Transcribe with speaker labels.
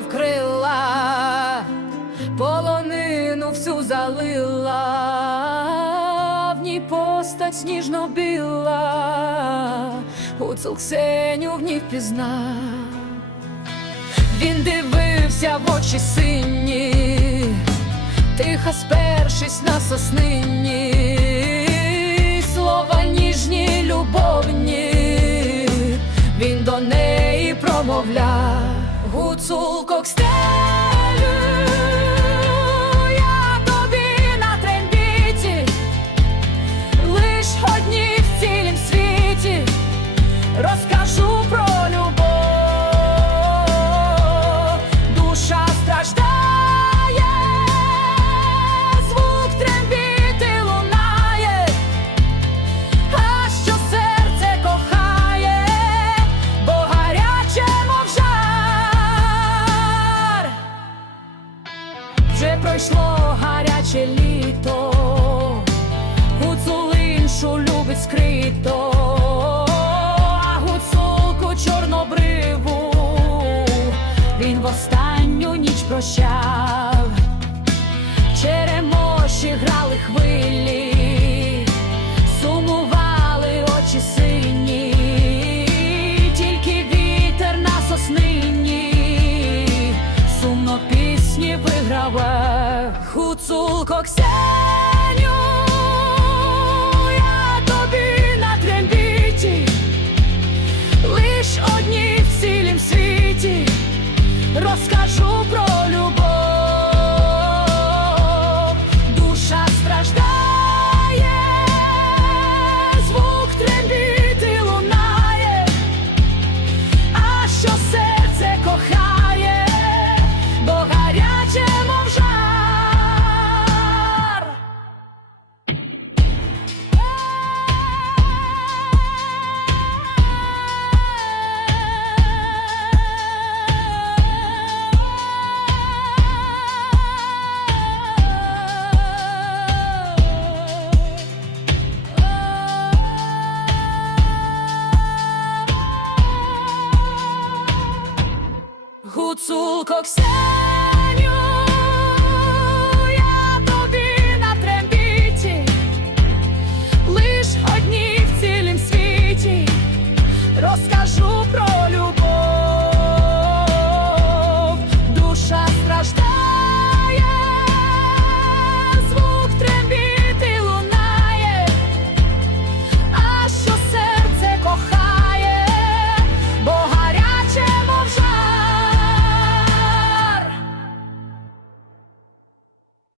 Speaker 1: Вкрила, полонину всю залила, в ній постать сніжно била, у цуксеню в ній впізнав. Він дивився в очі сині, тихо спершись на соснині, слова ніжні, любовні, він до неї промовляв. Гуцулко Кстелю, Вже пройшло гаряче літо, гуцул іншу любить скрито, а гуцулку чорнобриву він в останню ніч прощав, черемоші грали хвилі, Гуцулко Гуцулко Ксеню